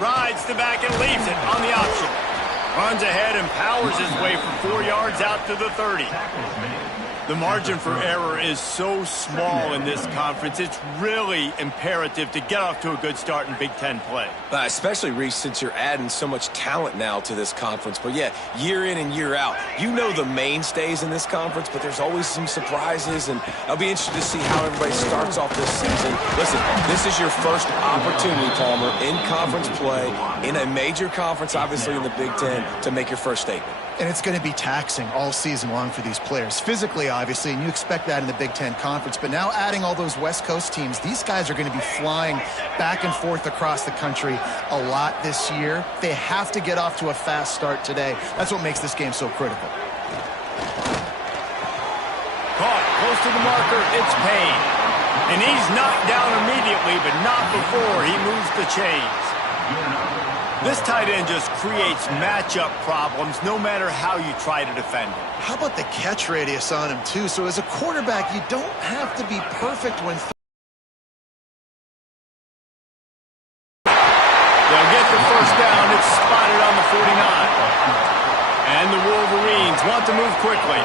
Rides the back and leaves it on the option. Runs ahead and powers his way for 4 yards out to the 30. The margin for error is so small in this conference, it's really imperative to get off to a good start in Big Ten play. Especially, Reese, since you're adding so much talent now to this conference. But, yeah, year in and year out, you know the mainstays in this conference, but there's always some surprises, and I'll be interested to see how everybody starts off this season. Listen, this is your first opportunity, Palmer, in conference play, in a major conference, obviously in the Big Ten, to make your first statement. And it's going to be taxing all season long for these players. Physically, obviously, and you expect that in the Big Ten Conference. But now adding all those West Coast teams, these guys are going to be flying back and forth across the country a lot this year. They have to get off to a fast start today. That's what makes this game so critical. Caught close to the marker, it's Payne. And he's knocked down immediately, but not before he moves the chains. This tight end just creates matchup problems no matter how you try to defend him. How about the catch radius on him, too? So as a quarterback, you don't have to be perfect when... They'll get the first down. It's spotted on the 49. And the Wolverines want to move quickly.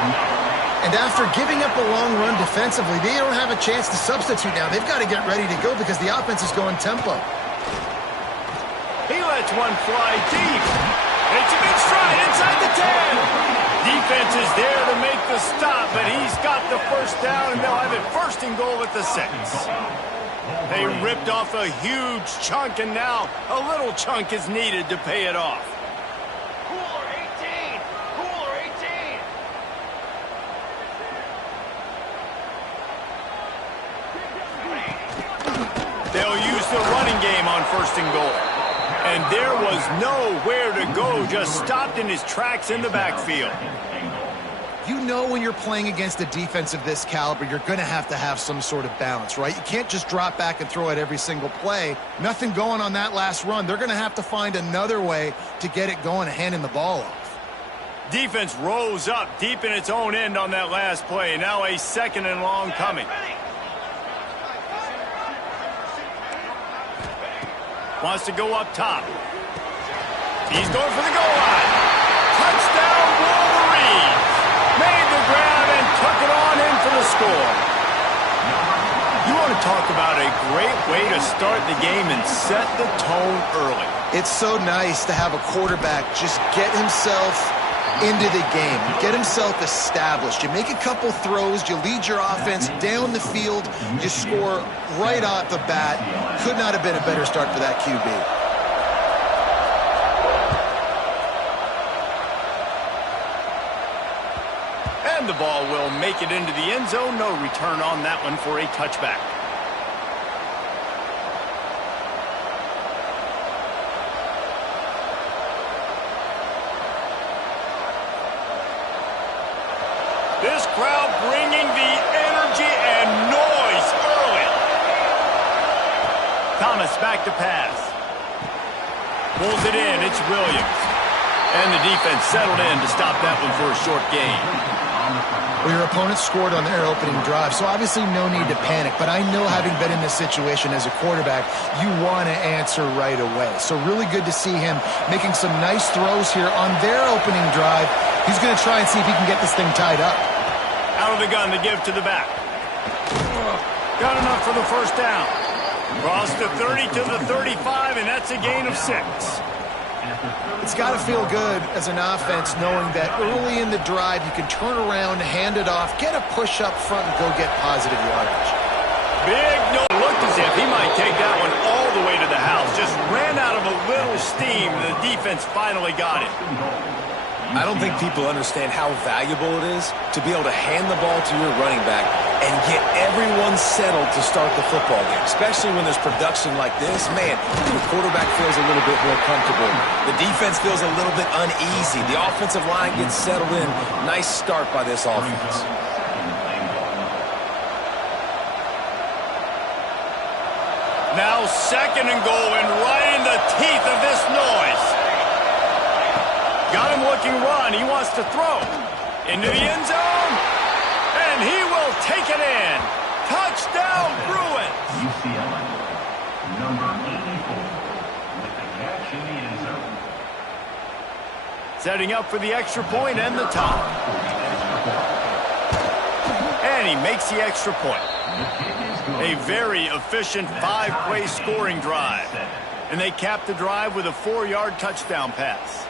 And after giving up a long run defensively, they don't have a chance to substitute now. They've got to get ready to go because the offense is going tempo. He lets one fly deep. It's a big stride inside the 10. Defense is there to make the stop, but he's got the first down, and they'll have it first and goal at the 6. They ripped off a huge chunk, and now a little chunk is needed to pay it off. Cooler 18! Cooler 18! They'll use the running game on first and goal. And there was nowhere to go, just stopped in his tracks in the backfield. You know when you're playing against a defense of this caliber, you're going to have some sort of balance, right? You can't just drop back and throw it every single play. Nothing going on that last run. They're going to have to find another way to get it going, handing the ball off. Defense rose up deep in its own end on that last play. Now a second and long coming. Wants to go up top. He's going for the goal line. Touchdown, Wolverines. Made the grab and took it on in for the score. You want to talk about a great way to start the game and set the tone early. It's so nice to have a quarterback just get himself into the game, get himself established. You make a couple throws, you lead your offense down the field, you score right off the bat. Could not have been a better start for that QB. And the ball will make it into the end zone. No return on that one for a touchback. This crowd bringing the energy and noise early. Thomas back to pass. Pulls it in. It's Williams. And the defense settled in to stop that one for a short gain. Well, your opponent scored on their opening drive, so obviously no need to panic. But I know, having been in this situation as a quarterback, you want to answer right away. So really good to see him making some nice throws here on their opening drive. He's going to try and see if he can get this thing tied up. Out of the gun to give to the back. Got enough for the first down. Cross the 30 to the 35, and that's a gain of 6. It's got to feel good as an offense knowing that early in the drive you can turn around, hand it off, get a push up front, and go get positive yardage. Big no. Looked as if he might take that one all the way to the house. Just ran out of a little steam. The defense finally got it. I don't think people understand how valuable it is to be able to hand the ball to your running back and get everyone settled to start the football game, especially when there's production like this. Man, the quarterback feels a little bit more comfortable. The defense feels a little bit uneasy. The offensive line gets settled in. Nice start by this offense. Now second and goal, and right in the teeth of this noise. Got him looking run. He wants to throw. Into the end zone. And he will take it in. Touchdown, Bruins. UCLA, number 84. Setting up for the extra point and the top. And he makes the extra point. A very efficient 5-play scoring drive. And they cap the drive with a 4-yard touchdown pass.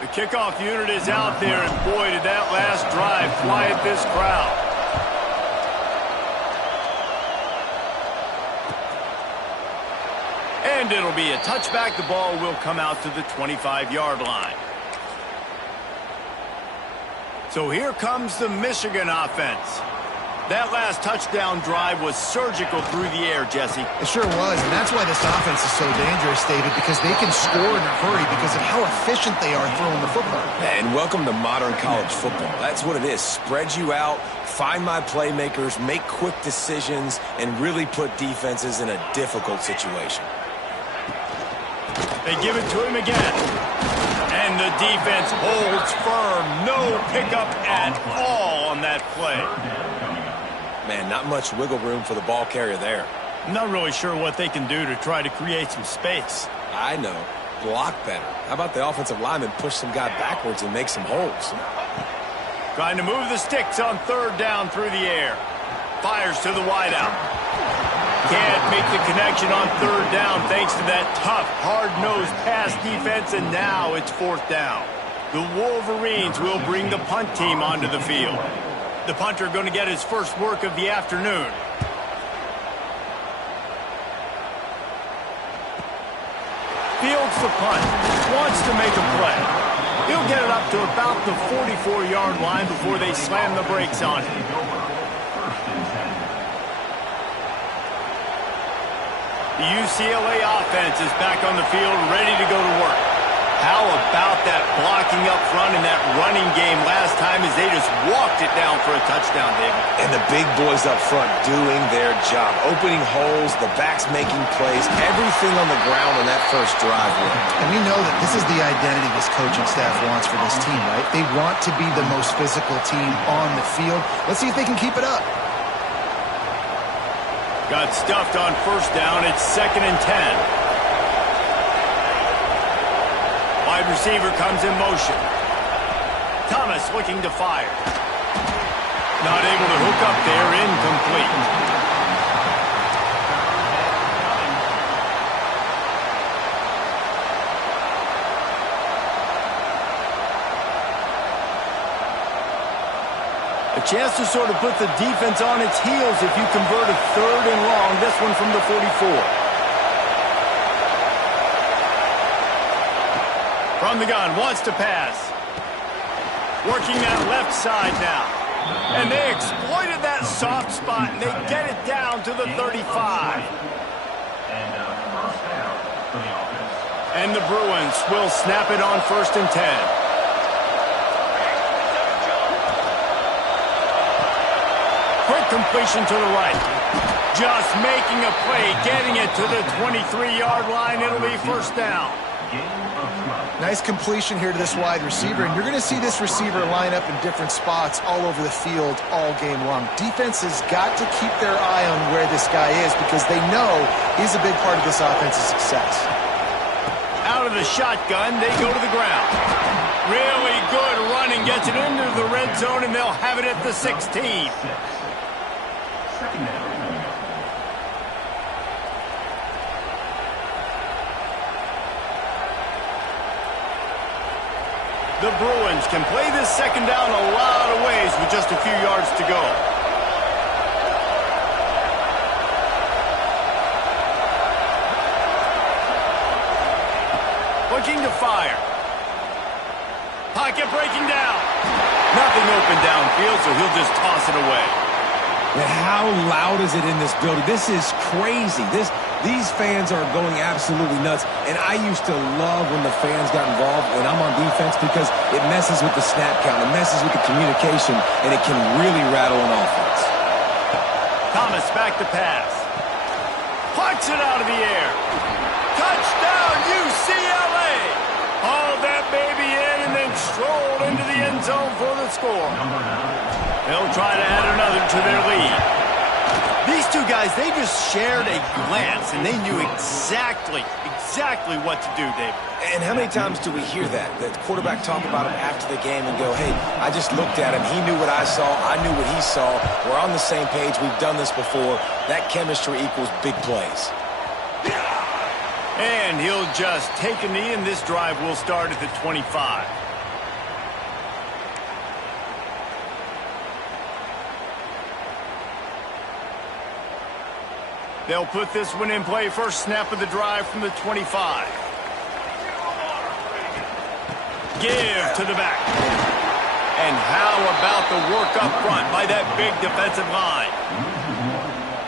The kickoff unit is out there, and boy, did that last drive quiet this crowd. And it'll be a touchback. The ball will come out to the 25-yard line. So here comes the Michigan offense. That last touchdown drive was surgical through the air, Jesse. It sure was, and that's why this offense is so dangerous, David, because they can score in a hurry because of how efficient they are throwing the football. And welcome to modern college football. That's what it is. Spread you out, find my playmakers, make quick decisions, and really put defenses in a difficult situation. They give it to him again. And the defense holds firm. No pickup at all on that play. Man, not much wiggle room for the ball carrier there. I'm not really sure what they can do to try to create some space. I know. Block better. How about the offensive lineman push some guy backwards and make some holes? Trying to move the sticks on 3rd down through the air. Fires to the wideout. Can't make the connection on 3rd down thanks to that tough, hard-nosed pass defense, and now it's 4th down. The Wolverines will bring the punt team onto the field. The punter going to get his first work of the afternoon. Fields the punt. Wants to make a play. He'll get it up to about the 44-yard line before they slam the brakes on him. The UCLA offense is back on the field, ready to go to work. How about that blocking up front and that running game last time as they just walked it down for a touchdown, David? And the big boys up front doing their job. Opening holes, the backs making plays, everything on the ground on that first drive worked. And we know that this is the identity this coaching staff wants for this team, right? They want to be the most physical team on the field. Let's see if they can keep it up. Got stuffed on 1st down. It's 2nd and 10. Wide receiver comes in motion. Thomas looking to fire. Not able to hook up there. Incomplete. A chance to sort of put the defense on its heels if you convert a 3rd and long. This one from the 44. From the gun, wants to pass. Working that left side now. And they exploited that soft spot, and they get it down to the 35. And the Bruins will snap it on 1st and 10. Quick completion to the right. Just making a play, getting it to the 23-yard line. It'll be 1st down. Nice completion here to this wide receiver, and you're going to see this receiver line up in different spots all over the field all game long. Defense has got to keep their eye on where this guy is because they know he's a big part of this offense's success. Out of the shotgun, they go to the ground. Really good running, gets it into the red zone, and they'll have it at the 16. The Bruins can play this 2nd down a lot of ways with just a few yards to go. Looking to fire. Pocket breaking down. Nothing open downfield, so he'll just toss it away. And how loud is it in this building? This is crazy. These fans are going absolutely nuts. And I used to love when the fans got involved when I'm on defense because it messes with the snap count. It messes with the communication, and it can really rattle an offense. Thomas back to pass. Punch it out of the air. Touchdown, UCLA. Hauled that baby in and then strolled into the end zone for the score. They'll try to add another to their lead. These two guys, they just shared a glance, and they knew exactly what to do, David. And how many times do we hear that? The quarterback talk about him after the game and go, hey, I just looked at him. He knew what I saw. I knew what he saw. We're on the same page. We've done this before. That chemistry equals big plays. And he'll just take a knee, and this drive will start at the 25. They'll put this one in play. First snap of the drive from the 25. Give to the back. And how about the work up front by that big defensive line?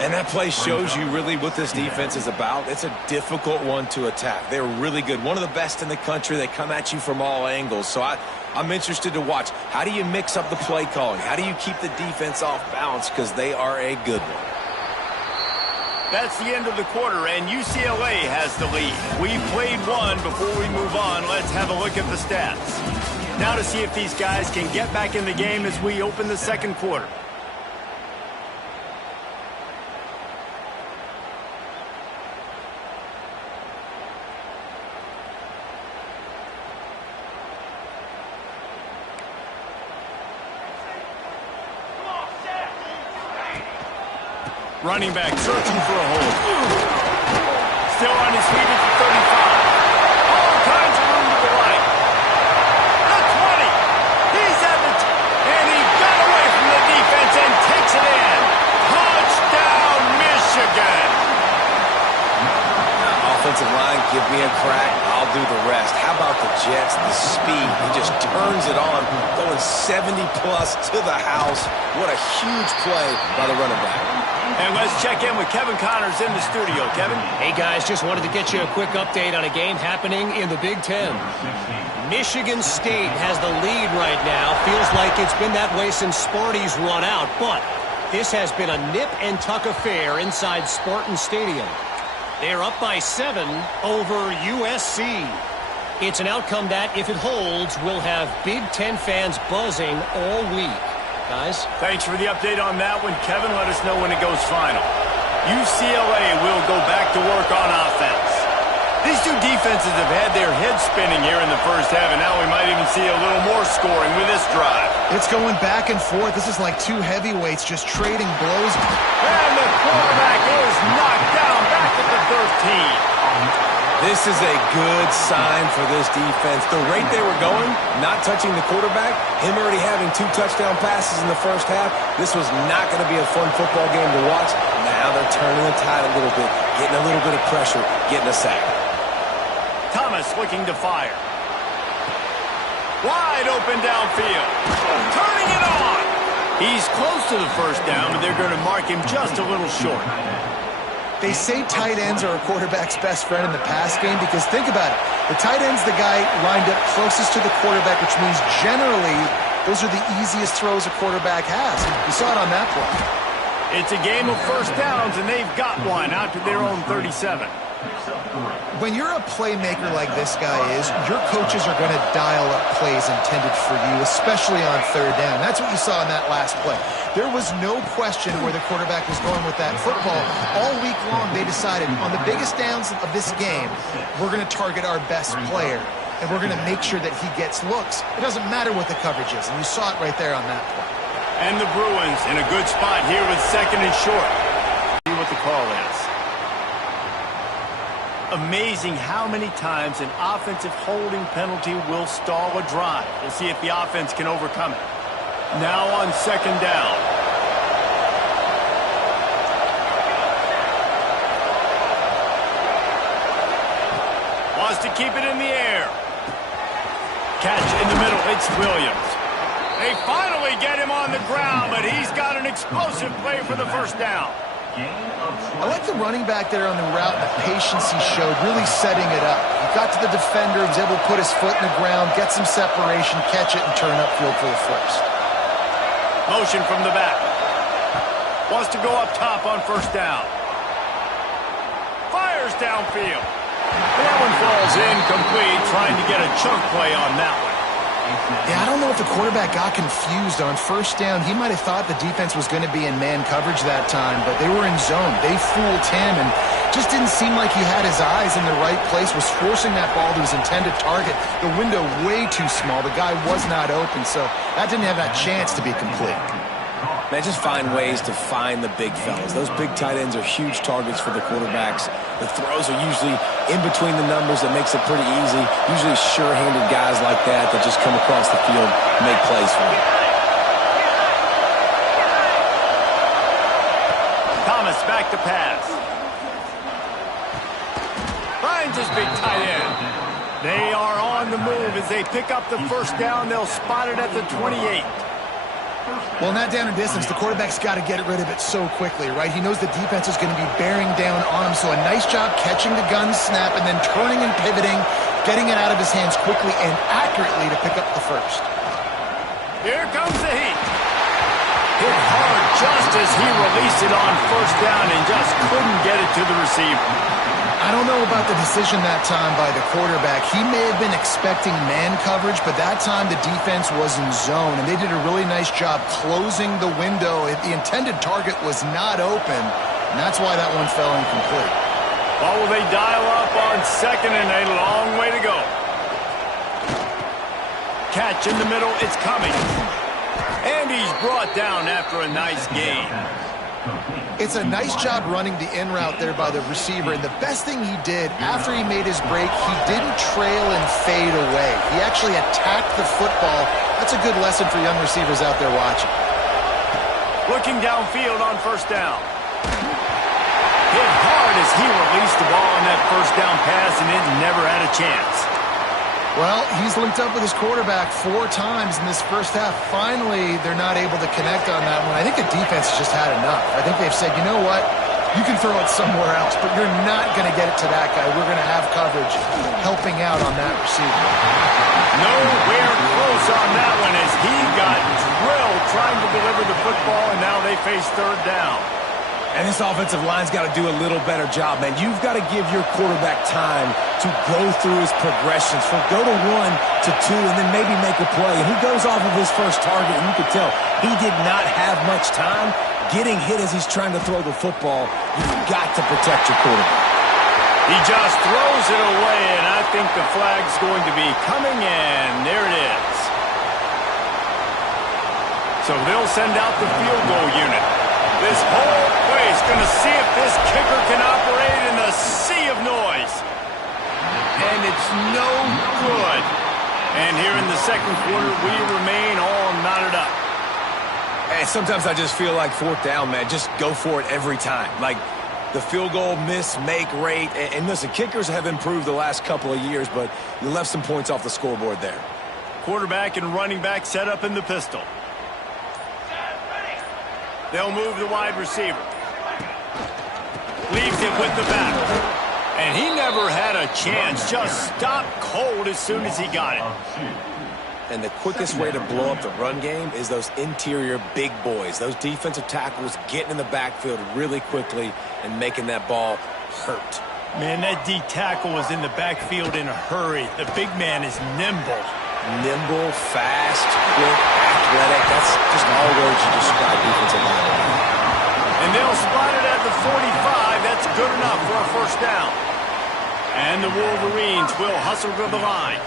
And that play shows you really what this defense is about. It's a difficult one to attack. They're really good. One of the best in the country. They come at you from all angles. So I'm interested to watch. How do you mix up the play calling? How do you keep the defense off balance? Because they are a good one. That's the end of the quarter, and UCLA has the lead. We've played one. Before we move on, let's have a look at the stats. Now to see if these guys can get back in the game as we open the second quarter. Running back searching for a hole. Still on his feet at the 35. All kinds of room to the right. The 20. He's at the and he got away from the defense and takes it in. Touchdown, Michigan. Now, offensive line, give me a crack. I'll do the rest. How about the Jets? The speed. He just turns it on, going 70-plus to the house. What a huge play by the running back. And let's check in with Kevin Connors in the studio. Kevin? Hey, guys, just wanted to get you a quick update on a game happening in the Big Ten. Michigan State has the lead right now. Feels like it's been that way since Sparty's run out, but this has been a nip-and-tuck affair inside Spartan Stadium. They're up by 7 over USC. It's an outcome that, if it holds, will have Big Ten fans buzzing all week. Guys? Thanks for the update on that one, Kevin. Let us know when it goes final. UCLA will go back to work on offense. These two defenses have had their heads spinning here in the first half, and now we might even see a little more scoring with this drive. It's going back and forth. This is like two heavyweights just trading blows. And the quarterback is knocked down back at the 13. This is a good sign for this defense. The rate they were going, not touching the quarterback, him already having 2 touchdown passes in the first half, this was not going to be a fun football game to watch. Now they're turning the tide a little bit, getting a little bit of pressure, getting a sack. Thomas looking to fire. Wide open downfield. Turning it on. He's close to the first down, but they're going to mark him just a little short. They say tight ends are a quarterback's best friend in the pass game because think about it. The tight end's the guy lined up closest to the quarterback, which means generally those are the easiest throws a quarterback has. You saw it on that play. It's a game of first downs, and they've got one out to their own 37. When you're a playmaker like this guy is, your coaches are going to dial up plays intended for you, especially on third down. That's what you saw in that last play. There was no question where the quarterback was going with that football. All week long, they decided on the biggest downs of this game, we're going to target our best player, and we're going to make sure that he gets looks. It doesn't matter what the coverage is, and you saw it right there on that play. And the Bruins in a good spot here with second and short. See what the call is. Amazing how many times an offensive holding penalty will stall a drive. We'll see if the offense can overcome it. Now on second down. Wants to keep it in the air. Catch in the middle. It's Williams. They finally get him on the ground, but he's got an explosive play for the first down. I like the running back there on the route, the patience he showed, really setting it up. He got to the defender, he was able to put his foot in the ground, get some separation, catch it, and turn upfield for the first. Motion from the back. Wants to go up top on first down. Fires downfield. That one falls incomplete, trying to get a chunk play on that one. Yeah, I don't know if the quarterback got confused on first down. He might have thought the defense was going to be in man coverage that time, but they were in zone. They fooled him and just didn't seem like he had his eyes in the right place, was forcing that ball to his intended target. The window way too small. The guy was not open, so that didn't have that chance to be complete. Man, just find ways to find the big fellas. Those big tight ends are huge targets for the quarterbacks. The throws are usually in between the numbers. That makes it pretty easy. Usually sure-handed guys like that just come across the field and make plays for you. Thomas back to pass. Finds his big tight end. They are on the move as they pick up the first down. They'll spot it at the 28. Well, in that down and distance, the quarterback's got to get rid of it so quickly, right? He knows the defense is going to be bearing down on him, so a nice job catching the gun snap and then turning and pivoting, getting it out of his hands quickly and accurately to pick up the first. Here comes the heat. Hit hard just as he released it on first down and just couldn't get it to the receiver. I don't know about the decision that time by the quarterback. He may have been expecting man coverage, but that time the defense was in zone, and they did a really nice job closing the window. The intended target was not open, and that's why that one fell incomplete. Well, will they dial up on second and a long way to go? Catch in the middle, it's coming. And he's brought down after a nice gain. It's a nice job running the in route there by the receiver, and the best thing he did after he made his break, he didn't trail and fade away. He actually attacked the football. That's a good lesson for young receivers out there watching. Looking downfield on first down. Hit hard as he released the ball on that first down pass, and it never had a chance. Well, he's linked up with his quarterback 4 times in this first half. Finally, they're not able to connect on that one. I think the defense has just had enough. I think they've said, you know what? You can throw it somewhere else, but you're not going to get it to that guy. We're going to have coverage helping out on that receiver. Nowhere close on that one as he got drilled trying to deliver the football, and now they face third down. And this offensive line's got to do a little better job, man. You've got to give your quarterback time to go through his progressions, from go to 1 to 2, and then maybe make a play. And he goes off of his first target, and you could tell he did not have much time getting hit as he's trying to throw the football. You've got to protect your quarterback. He just throws it away, and I think the flag's going to be coming in. There it is. So they'll send out the field goal unit. This whole place going to see if this kicker can operate in the sea of noise. And it's no good. And here in the second quarter, we remain all knotted up. Hey, sometimes I just feel like fourth down, man. Just go for it every time. Like the field goal miss-make rate. And listen, kickers have improved the last couple of years, but you left some points off the scoreboard there. Quarterback and running back set up in the pistol. They'll move the wide receiver. Leaves it with the back. And he never had a chance. Just stopped cold as soon as he got it. And the quickest way to blow up the run game is those interior big boys. Those defensive tackles getting in the backfield really quickly and making that ball hurt. Man, that D tackle was in the backfield in a hurry. The big man is nimble. Nimble, fast, quick, athletic. That's just all words you describe defensive line. And they'll spot it at the 45. That's good enough for a first down. And the Wolverines will hustle to the line.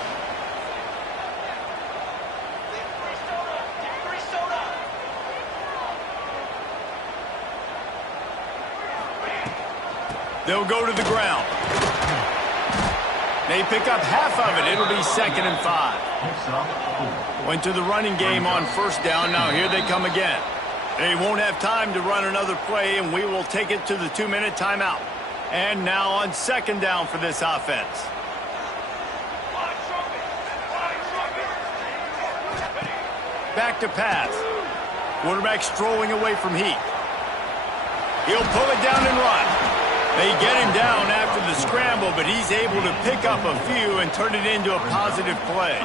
They'll go to the ground. They pick up half of it. It'll be 2nd and 5. Went to the running game on first down. Now here they come again. They won't have time to run another play, and we will take it to the 2-minute timeout. And now on 2nd down for this offense. Back to pass. Quarterback strolling away from heat. He'll pull it down and run. They get him down after the scramble, but he's able to pick up a few and turn it into a positive play.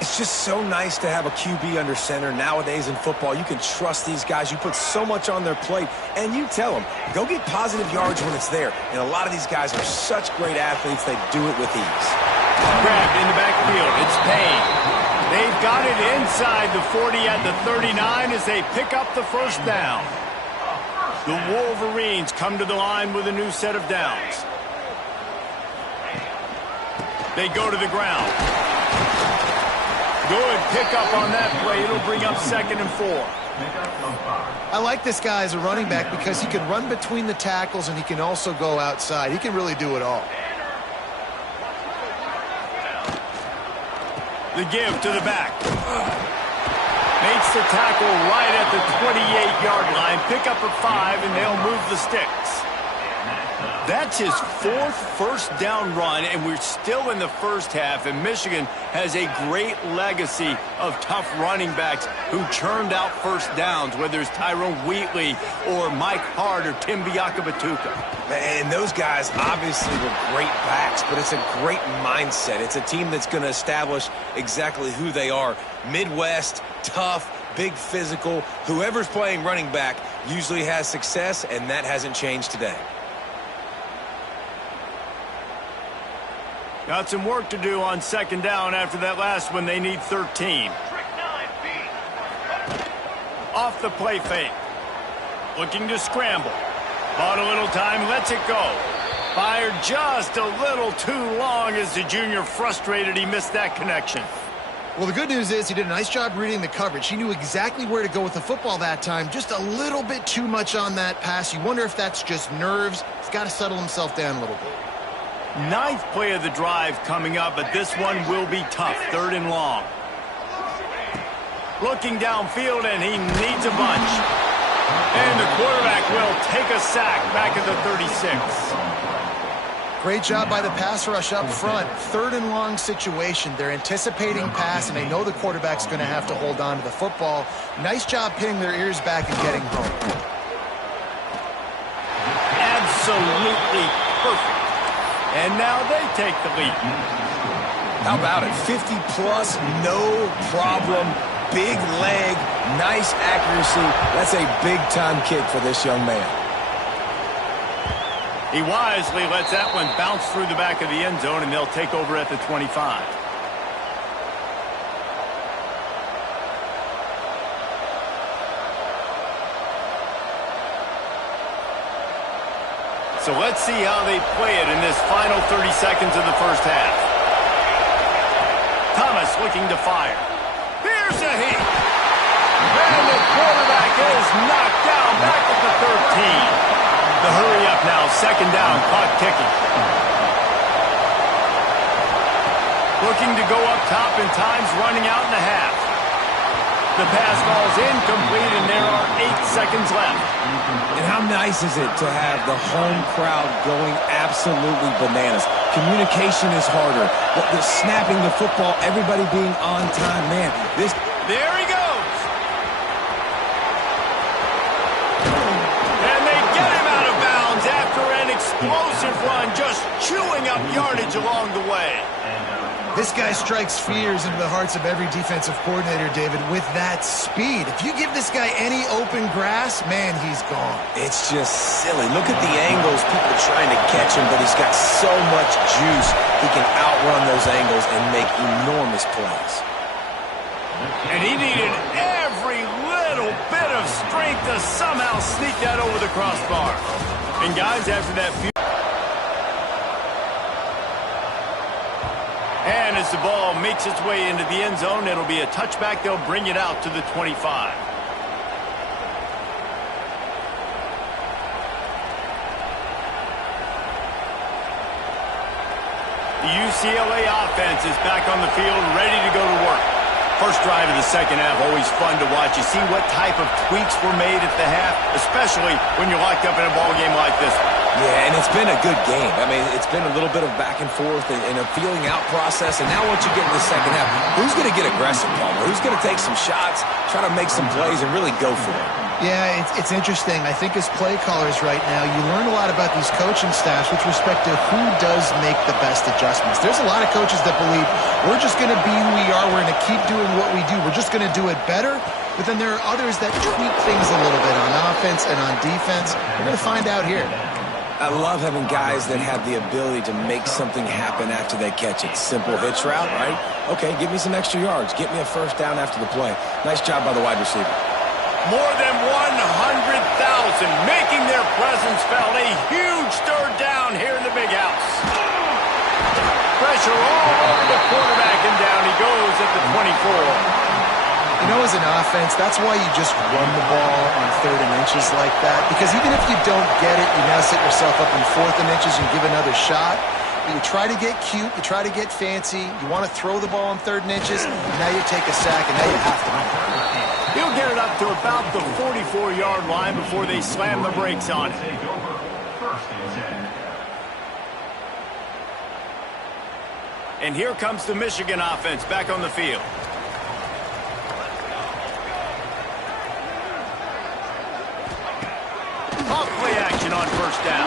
It's just so nice to have a QB under center nowadays in football. You can trust these guys. You put so much on their plate, and you tell them, go get positive yards when it's there. And a lot of these guys are such great athletes, they do it with ease. Grabbed in the backfield. It's Payne. They've got it inside the 40 at the 39 as they pick up the first down. The Wolverines come to the line with a new set of downs. They go to the ground. Good pickup on that play. It'll bring up 2nd and 4. I like this guy as a running back because he can run between the tackles and he can also go outside. He can really do it all. The give to the back. Makes the tackle right at the 28-yard line. Pick up a 5, and they'll move the sticks. That's his 4th first down run, and we're still in the first half, and Michigan has a great legacy of tough running backs who churned out first downs, whether it's Tyrone Wheatley or Mike Hart or Tim Biakabatuka. Man, those guys obviously were great backs, but it's a great mindset. It's a team that's going to establish exactly who they are. Midwest, tough, big physical. Whoever's playing running back usually has success, and that hasn't changed today. Got some work to do on 2nd down after that last one. They need 13. Off the play fake. Looking to scramble. Bought a little time, lets it go. Fired just a little too long as the junior frustrated he missed that connection. Well, the good news is he did a nice job reading the coverage. He knew exactly where to go with the football that time. Just a little bit too much on that pass. You wonder if that's just nerves. He's got to settle himself down a little bit. 9th play of the drive coming up, but this one will be tough. 3rd and long. Looking downfield, and he needs a bunch. And the quarterback will take a sack back at the 36. Great job by the pass rush up front. 3rd and long situation. They're anticipating pass, and they know the quarterback's going to have to hold on to the football. Nice job pinning their ears back and getting home. Absolutely perfect. And now they take the lead. How about it? 50-plus, no problem. Big leg, nice accuracy. That's a big-time kick for this young man. He wisely lets that one bounce through the back of the end zone, and they'll take over at the 25. So let's see how they play it in this final 30 seconds of the first half. Thomas looking to fire. Here's a hit. And the quarterback is knocked down back at the 13. The hurry up now, 2nd down, clock ticking. Looking to go up top, and time's running out in the half. The pass ball's incomplete, and there are 8 seconds left. And how nice is it to have the home crowd going absolutely bananas? Communication is harder. The snapping the football, everybody being on time. Man, this... There he goes. And they get him out of bounds after an explosive run, just chewing up yardage along the way. This guy strikes fears into the hearts of every defensive coordinator, David, with that speed. If you give this guy any open grass, man, he's gone. It's just silly. Look at the angles, people trying to catch him, but he's got so much juice. He can outrun those angles and make enormous plays. And he needed every little bit of strength to somehow sneak that over the crossbar. And guys, after that few... And as the ball makes its way into the end zone, it'll be a touchback. They'll bring it out to the 25. The UCLA offense is back on the field, ready to go to work. First drive of the second half, always fun to watch. You see what type of tweaks were made at the half, especially when you're locked up in a ball game like this one. Yeah, and it's been a good game. I mean, it's been a little bit of back and forth and a feeling out process. And now once you get in the second half, who's going to get aggressive, Palmer? Who's going to take some shots, try to make some plays, and really go for it? Yeah, it's interesting. I think as play callers right now, you learn a lot about these coaching staffs with respect to who does make the best adjustments. There's a lot of coaches that believe we're just going to be who we are. We're going to keep doing what we do. We're just going to do it better. But then there are others that tweak things a little bit on offense and on defense. We're going to find out here. I love having guys that have the ability to make something happen after they catch it. Simple hitch route, right? Okay, give me some extra yards. Get me a first down after the play. Nice job by the wide receiver. More than 100,000 making their presence felt. A huge third down here in the big house. Pressure all over the quarterback, and down he goes at the 24. You know, as an offense, that's why you just run the ball on 3rd and inches like that. Because even if you don't get it, you now set yourself up in 4th and inches and give another shot. But you try to get cute, you try to get fancy, you want to throw the ball on 3rd and inches, now you take a sack, and now you have to win. He'll get it up to about the 44-yard line before they slam the brakes on it. And here comes the Michigan offense back on the field. Off play action on first down.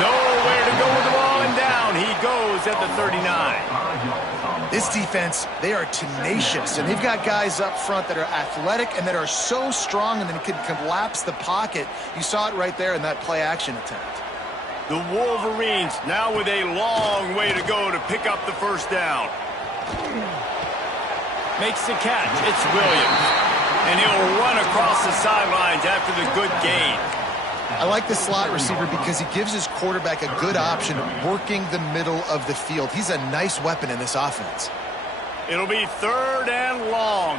Nowhere to go with the ball, and down he goes at the 39. This defense, they are tenacious, and they've got guys up front that are athletic and that are so strong and then can collapse the pocket. You saw it right there in that play action attempt. The Wolverines now with a long way to go to pick up the first down. Makes the catch. It's Williams. And he'll run across the sidelines after the good gain. I like the slot receiver because he gives his quarterback a good option working the middle of the field. He's a nice weapon in this offense. It'll be 3rd and long.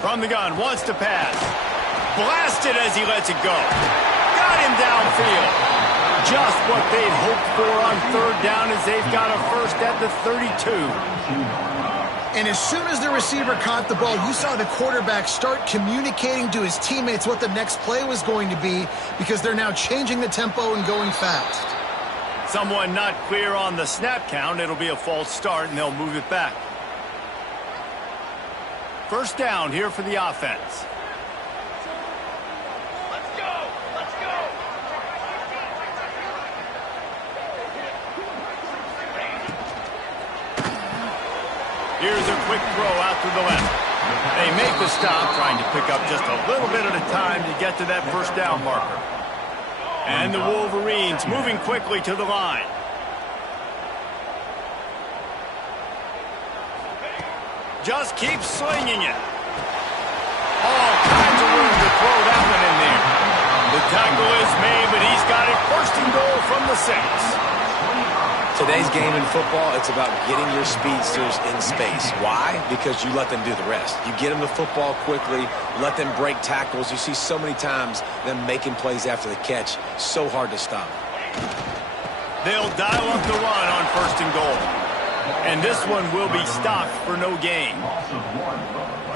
From the gun, wants to pass. Blasted as he lets it go. Got him downfield. Just what they'd hoped for on 3rd down as they've got a first at the 32. And as soon as the receiver caught the ball, you saw the quarterback start communicating to his teammates what the next play was going to be because they're now changing the tempo and going fast. Someone not clear on the snap count. It'll be a false start, and they'll move it back. First down here for the offense. Here's a quick throw out to the left. They make the stop, trying to pick up just a little bit at a time to get to that first down marker. And the Wolverines moving quickly to the line. Just keep slinging it. All kinds of room to throw that one in there. The tackle is made, but he's got it 1st and goal from the 6. Today's game in football, it's about getting your speedsters in space. Why? Because you let them do the rest. You get them the football quickly, let them break tackles. You see so many times them making plays after the catch. So hard to stop. They'll dial up the run on 1st and goal. And this one will be stopped for no gain.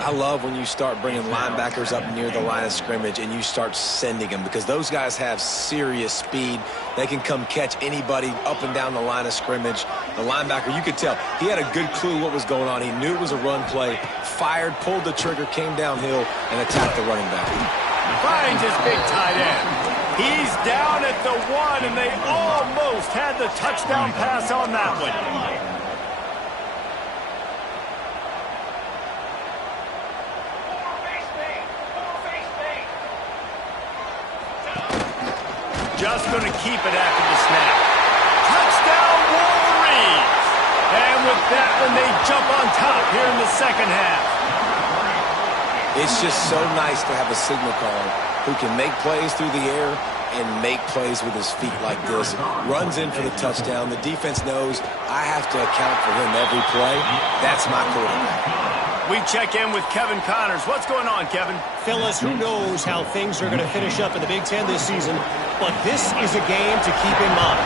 I love when you start bringing linebackers up near the line of scrimmage and you start sending them because those guys have serious speed. They can come catch anybody up and down the line of scrimmage. The linebacker, you could tell, he had a good clue what was going on. He knew it was a run play, fired, pulled the trigger, came downhill, and attacked the running back. Finds his big tight end. He's down at the 1, and they almost had the touchdown pass on that one. Just going to keep it after the snap. Touchdown, Wolverines! And with that one, they jump on top here in the second half. It's just so nice to have a signal caller who can make plays through the air and make plays with his feet like this. Runs in for the touchdown. The defense knows I have to account for him every play. That's my quarterback. We check in with Kevin Connors. What's going on, Kevin? Fellas, who knows how things are going to finish up in the Big Ten this season, but this is a game to keep in mind.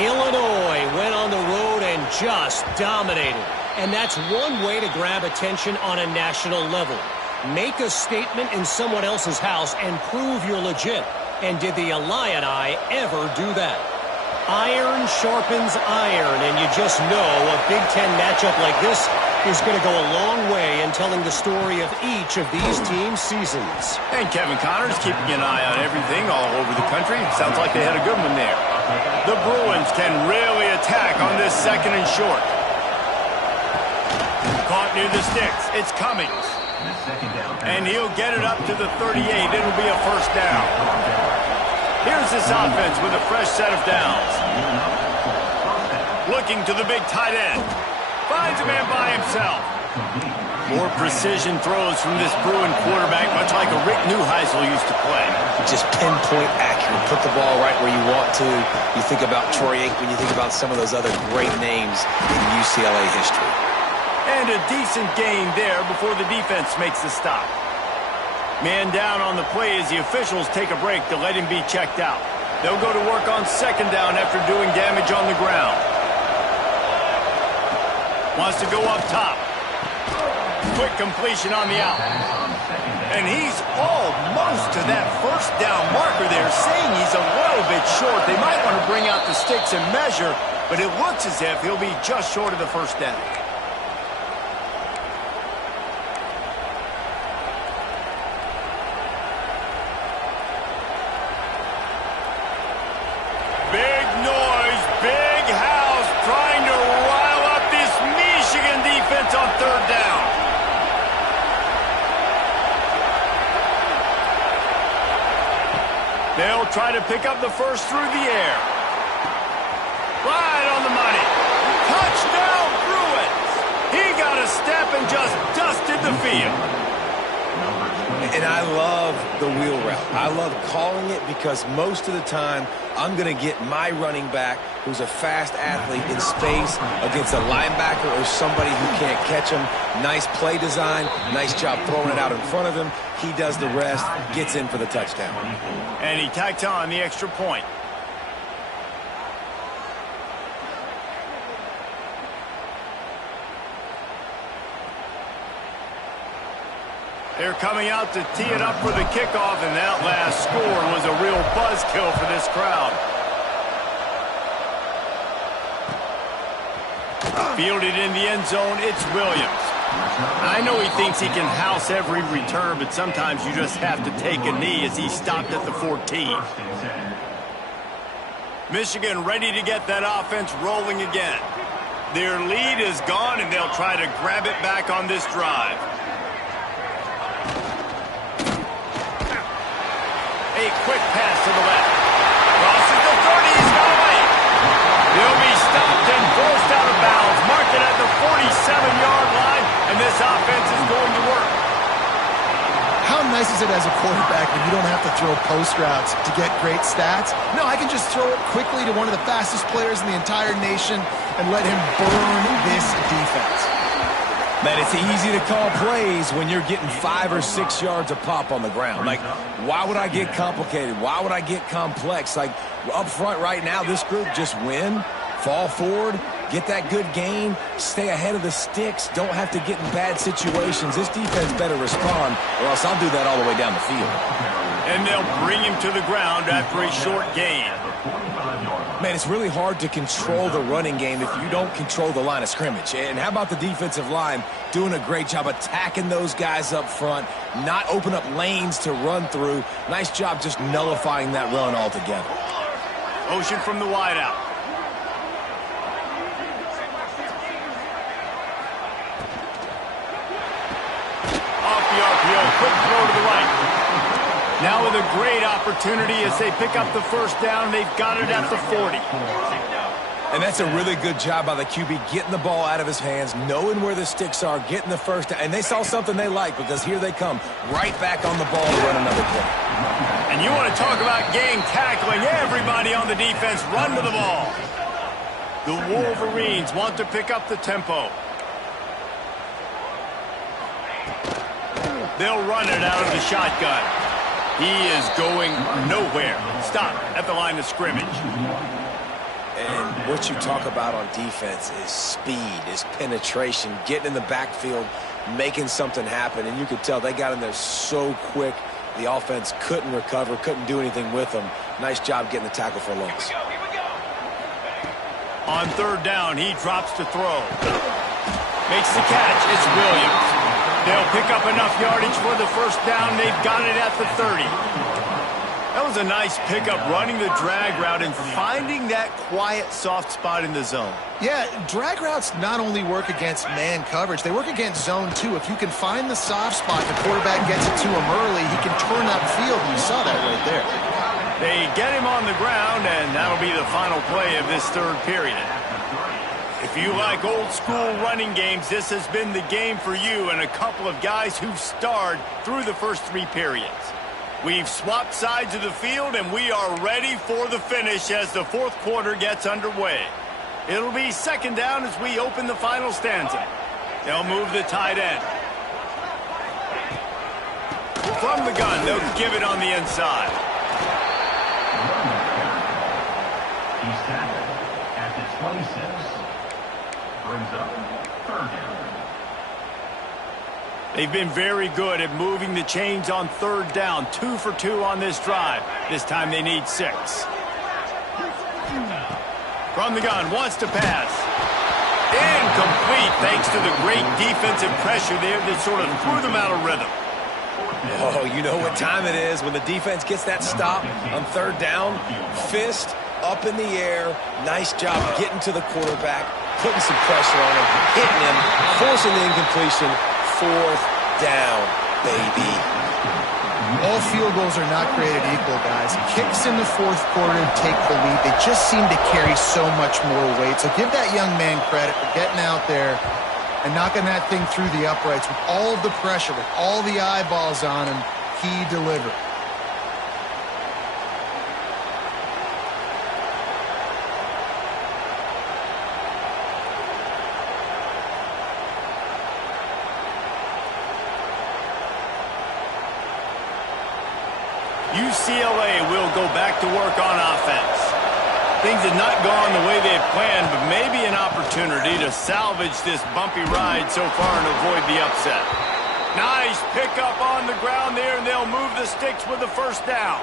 Illinois went on the road and just dominated, and that's one way to grab attention on a national level. Make a statement in someone else's house and prove you're legit. And did the Illini ever do that? Iron sharpens iron, and you just know a Big Ten matchup like this is going to go a long way in telling the story of each of these teams' seasons. And Kevin Connors keeping an eye on everything all over the country. Sounds like they had a good one there. The Bruins can really attack on this 2nd and short. Caught near the sticks. It's Cummings. And he'll get it up to the 38. It'll be a first down. Here's this offense with a fresh set of downs. Looking to the big tight end. Finds a man by himself. More precision throws from this Bruin quarterback, much like a Rick Neuheisel used to play. Just pinpoint accurate. Put the ball right where you want to. You think about Troy Aikman, you think about some of those other great names in UCLA history. And a decent gain there before the defense makes the stop. Man down on the play as the officials take a break to let him be checked out. They'll go to work on second down after doing damage on the ground. Wants to go up top. Quick completion on the out. And he's almost to that first down marker there, saying he's a little bit short. They might want to bring out the sticks and measure, but it looks as if he'll be just short of the first down. Big noise, big house, trying to rile up this Michigan defense on third down. They'll try to pick up the first through the air. Right on the money. Touchdown, Bruins. He got a step and just dusted the field. And I love the wheel route. I love calling it because most of the time I'm going to get my running back, who's a fast athlete, in space against a linebacker or somebody who can't catch him. Nice play design. Nice job throwing it out in front of him. He does the rest, gets in for the touchdown. And he tacks on the extra point. They're coming out to tee it up for the kickoff, and that last score was a real buzzkill for this crowd. Fielded in the end zone, it's Williams. I know he thinks he can house every return, but sometimes you just have to take a knee as he stopped at the 14. Michigan ready to get that offense rolling again. Their lead is gone, and they'll try to grab it back on this drive. A quick pass to the left. Crosses the 30. He's got away. He'll be stopped and forced out of bounds. Mark it at the 47-yard line, and this offense is going to work. How nice is it as a quarterback when you don't have to throw post routes to get great stats? No, I can just throw it quickly to one of the fastest players in the entire nation and let him burn this defense. Man, it's easy to call plays when you're getting 5 or 6 yards a pop on the ground. Like, why would I get complicated? Why would I get complex? Like, up front right now, this group just win, fall forward, get that good gain, stay ahead of the sticks, don't have to get in bad situations. This defense better respond, or else I'll do that all the way down the field. And they'll bring him to the ground after a short gain. Man, it's really hard to control the running game if you don't control the line of scrimmage. And how about the defensive line doing a great job attacking those guys up front, not open up lanes to run through. Nice job just nullifying that run altogether. Motion from the wideout. Off the RPO, quick throw to the right. Now with a great opportunity as they pick up the first down. They've got it at the 40. And that's a really good job by the QB, getting the ball out of his hands, knowing where the sticks are, getting the first down. And they saw something they like because here they come right back on the ball to run another play. And you want to talk about game tackling. Everybody on the defense run to the ball. The Wolverines want to pick up the tempo. They'll run it out of the shotgun. He is going nowhere. Stop at the line of scrimmage. And what you talk about on defense is speed, is penetration, getting in the backfield, making something happen. And you could tell they got in there so quick, the offense couldn't recover, couldn't do anything with them. Nice job getting the tackle for loss. On third down, he drops to throw. Makes the catch. It's Williams. They'll pick up enough yardage for the first down. They've got it at the 30. That was a nice pickup, running the drag route and finding that quiet, soft spot in the zone. Yeah, drag routes not only work against man coverage, they work against zone too. If you can find the soft spot, the quarterback gets it to him early, he can turn upfield, and you saw that right there. They get him on the ground, and that'll be the final play of this third period. If you like old-school running games, this has been the game for you and a couple of guys who've starred through the first 3 periods. We've swapped sides of the field, and we are ready for the finish as the fourth quarter gets underway. It'll be second down as we open the final stanza. They'll move the tight end. From the gun, they'll give it on the inside. He's tackled at the 26. Brings up third down. They've been very good at moving the chains on third down. 2 for 2 on this drive. This time they need 6. From the gun, wants to pass. Incomplete, thanks to the great defensive pressure there that sort of threw them out of rhythm. Oh, you know what time it is when the defense gets that stop on third down. Fist up in the air. Nice job getting to the quarterback, putting some pressure on him, hitting him, forcing the incompletion. Fourth down, baby. All field goals are not created equal, guys. Kicks in the fourth quarter take the lead. They just seem to carry so much more weight. So give that young man credit for getting out there and knocking that thing through the uprights with all of the pressure, with all the eyeballs on him. He delivered. UCLA will go back to work on offense. Things have not gone the way they had planned, but maybe an opportunity to salvage this bumpy ride so far and avoid the upset. Nice pickup on the ground there, and they'll move the sticks with the first down.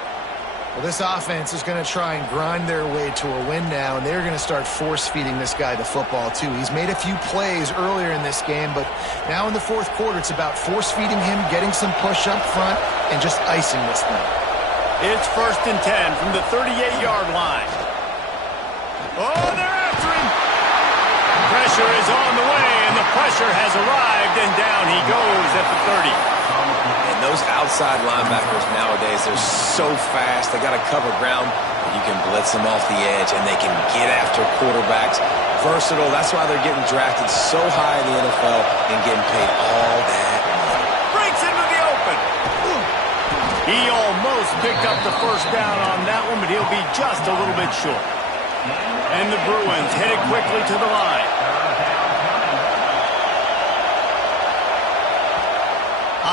Well, this offense is going to try and grind their way to a win now, and they're going to start force-feeding this guy the football, too. He's made a few plays earlier in this game, but now in the fourth quarter, it's about force-feeding him, getting some push up front, and just icing this thing. It's 1st and 10 from the 38-yard line. Oh, they're after him. Pressure is on the way, and the pressure has arrived, and down he goes at the 30. And those outside linebackers nowadays, they're so fast. They got to cover ground. You can blitz them off the edge, and they can get after quarterbacks. Versatile. That's why they're getting drafted so high in the NFL and getting paid all that money. Breaks into the open. He almost picked up the first down on that one, but he'll be just a little bit short. And the Bruins headed quickly to the line.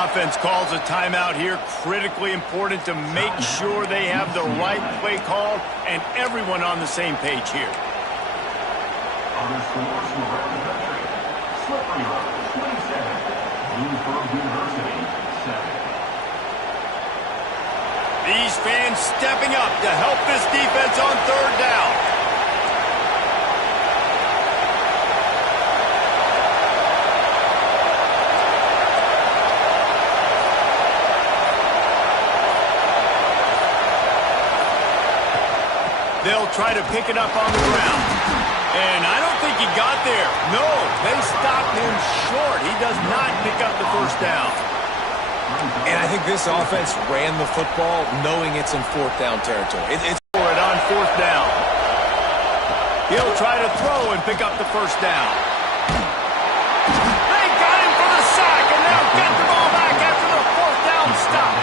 Offense calls a timeout here. Critically important to make sure they have the right play call and everyone on the same page here. Other scores from around the country. Slippery Rock, 27. Bloomsburg University, 7. These fans stepping up to help this defense on third down. They'll try to pick it up on the ground. And I don't think he got there. No, they stopped him short. He does not pick up the first down. And I think this offense ran the football knowing it's in fourth down territory. It's for it on fourth down. He'll try to throw and pick up the first down. They got him for the sack, and they'll get the ball back after the fourth down stop.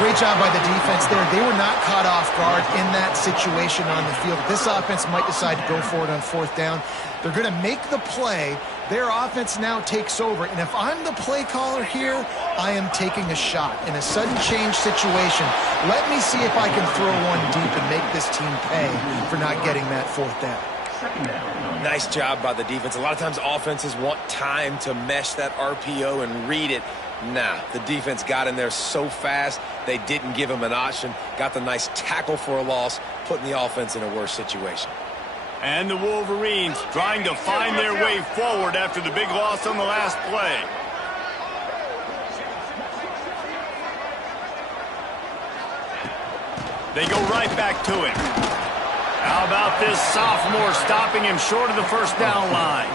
Great job by the defense there. They were not caught off guard in that situation on the field. This offense might decide to go for it on fourth down. They're going to make the play. Their offense now takes over. And if I'm the play caller here, I am taking a shot. In a sudden change situation, let me see if I can throw one deep and make this team pay for not getting that fourth down. nice job by the defense. A lot of times offenses want time to mesh that RPO and read it. Nah, the defense got in there so fast, they didn't give him an option. Got the nice tackle for a loss, putting the offense in a worse situation. And the Wolverines trying to find their way forward after the big loss on the last play. They go right back to him. How about this sophomore stopping him short of the first down line?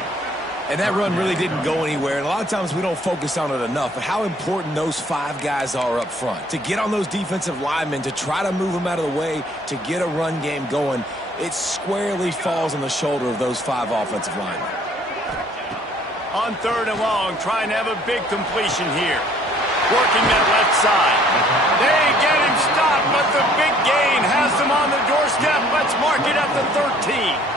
And that run really didn't go anywhere. And a lot of times we don't focus on it enough, but how important those 5 guys are up front. To get on those defensive linemen, to try to move them out of the way, to get a run game going, it squarely falls on the shoulder of those 5 offensive linemen. On 3rd and long, trying to have a big completion here. Working that left side. They get him stopped, but the big gain has them on the doorstep. Let's mark it at the 13.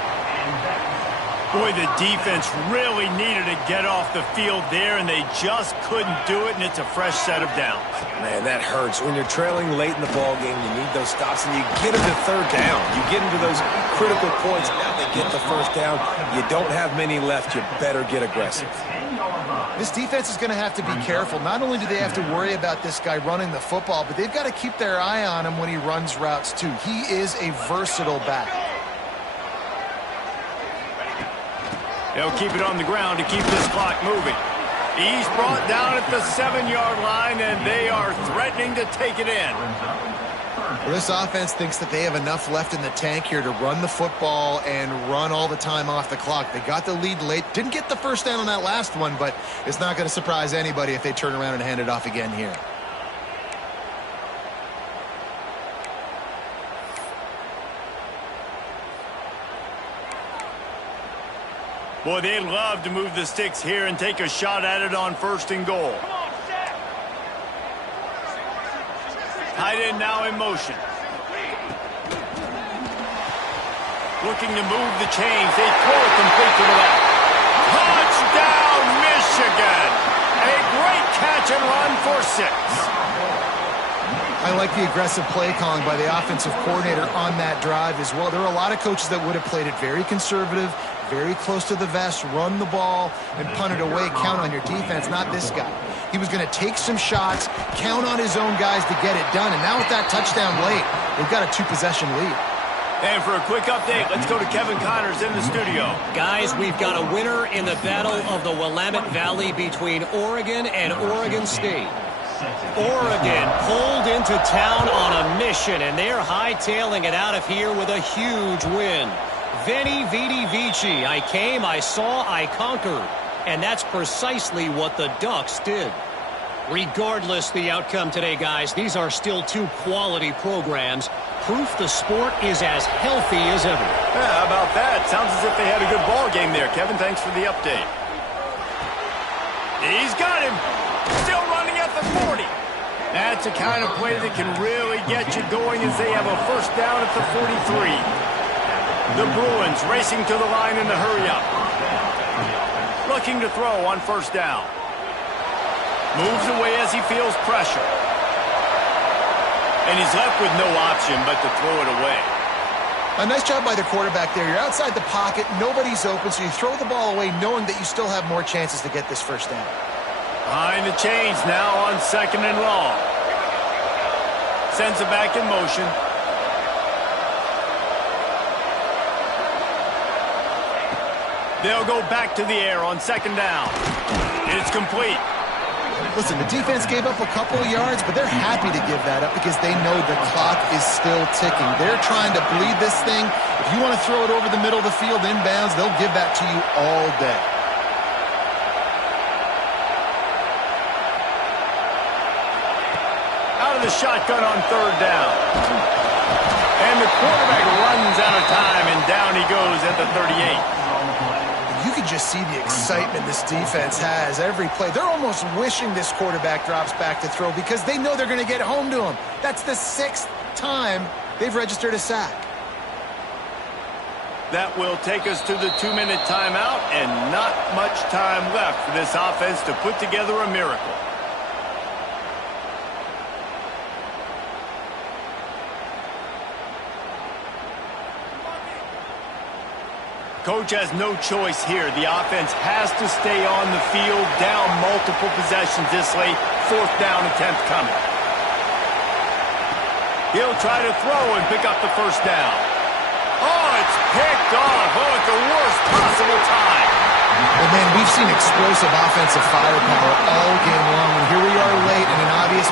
Boy, the defense really needed to get off the field there, and they just couldn't do it, and it's a fresh set of downs. Man, that hurts. When you're trailing late in the ball game, you need those stops, and you get them to 3rd down. You get into those critical points. Now they get the 1st down. You don't have many left. You better get aggressive. This defense is going to have to be careful. Not only do they have to worry about this guy running the football, but they've got to keep their eye on him when he runs routes, too. He is a versatile back. They'll keep it on the ground to keep this clock moving. He's brought down at the 7-yard line, and they are threatening to take it in. Well, this offense thinks that they have enough left in the tank here to run the football and run all the time off the clock. They got the lead late. Didn't get the first down on that last one, but it's not going to surprise anybody if they turn around and hand it off again here. Boy, they'd love to move the sticks here and take a shot at it on 1st and goal. Tight end now in motion. Looking to move the chains. They throw it complete to the left. Touchdown, Michigan! A great catch and run for 6. I like the aggressive play calling by the offensive coordinator on that drive as well. There are a lot of coaches that would have played it very conservative, very close to the vest, run the ball, and punt it away. Count on your defense, not this guy. He was going to take some shots, count on his own guys to get it done. And now with that touchdown late, they've got a 2-possession lead. And for a quick update, let's go to Kevin Connors in the studio. Guys, we've got a winner in the battle of the Willamette Valley between Oregon and Oregon State. Oregon pulled into town on a mission, and they're hightailing it out of here with a huge win. Veni, vidi, vici. I came, I saw, I conquered. And that's precisely what the Ducks did. Regardless the outcome today, guys, these are still 2 quality programs. Proof the sport is as healthy as ever. Yeah, how about that? Sounds as if they had a good ball game there. Kevin, thanks for the update. He's got him. Still running at the 40. That's the kind of play that can really get you going as they have a 1st down at the 43. The Bruins racing to the line in the hurry-up. Looking to throw on 1st down. Moves away as he feels pressure. And he's left with no option but to throw it away. A nice job by the quarterback there. You're outside the pocket, nobody's open, so you throw the ball away knowing that you still have more chances to get this 1st down. Behind the chains now on 2nd and long. Sends it back in motion. They'll go back to the air on 2nd down. It's complete. Listen, the defense gave up a couple of yards, but they're happy to give that up because they know the clock is still ticking. They're trying to bleed this thing. If you want to throw it over the middle of the field inbounds, they'll give that to you all day. Out of the shotgun on 3rd down. And the quarterback runs out of time, and down he goes at the 38. You can just see the excitement this defense has every play. They're almost wishing this quarterback drops back to throw because they know they're going to get home to him. That's the 6th time they've registered a sack. That will take us to the 2-minute timeout, and not much time left for this offense to put together a miracle. Coach has no choice here. The offense has to stay on the field, down multiple possessions this late. 4th down and 10th coming. He'll try to throw and pick up the 1st down. Oh, it's picked off. Oh, at the worst possible time. And then we've seen explosive offensive firepower all game long. And here we are late in an obvious